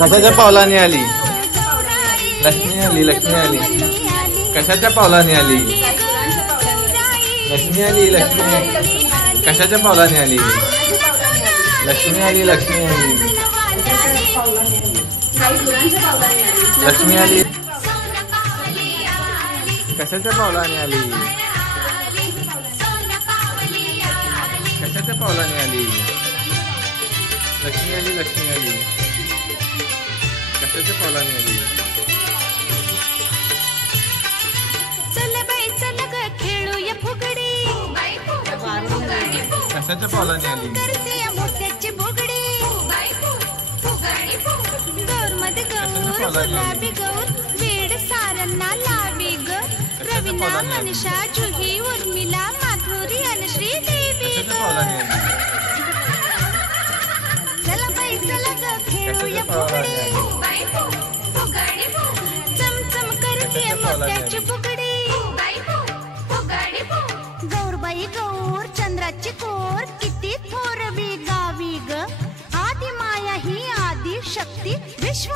कशाच्या पावलाने आली? लक्ष्मी आली, लक्ष्मी आली. कशाच्या पावलाने आली? लक्ष्मी आली, लक्ष्मी आली. कशाच्या पावलाने आली? लक्ष्मी आली, लक्ष्मी आली. लक्ष्मी आली. कशाच्या पावलाने आली? कशाच्या पावलाने आली? लक्ष्मी आली, लक्ष्मी आली. कशाच्या पावलाने आली? चल बाई चल ग खेळूया फुगडी. कशाच्या पावलाने आली? करते मोत्याची बुगडी. गौर मध्ये गौर गुलाबी गौर वेड सारंना लावी ग. रवीना मनीषा जुही उर्मिला माधुरी आणि श्रीदेवी ग. चला बाई चला ग खेळूया फुगडी. चमचम करते मोत्याची बुगडी. गौरबाई गौर चंद्राची कोर किती थोर गावी ग. आदी माया ही आदी शक्ती विश्व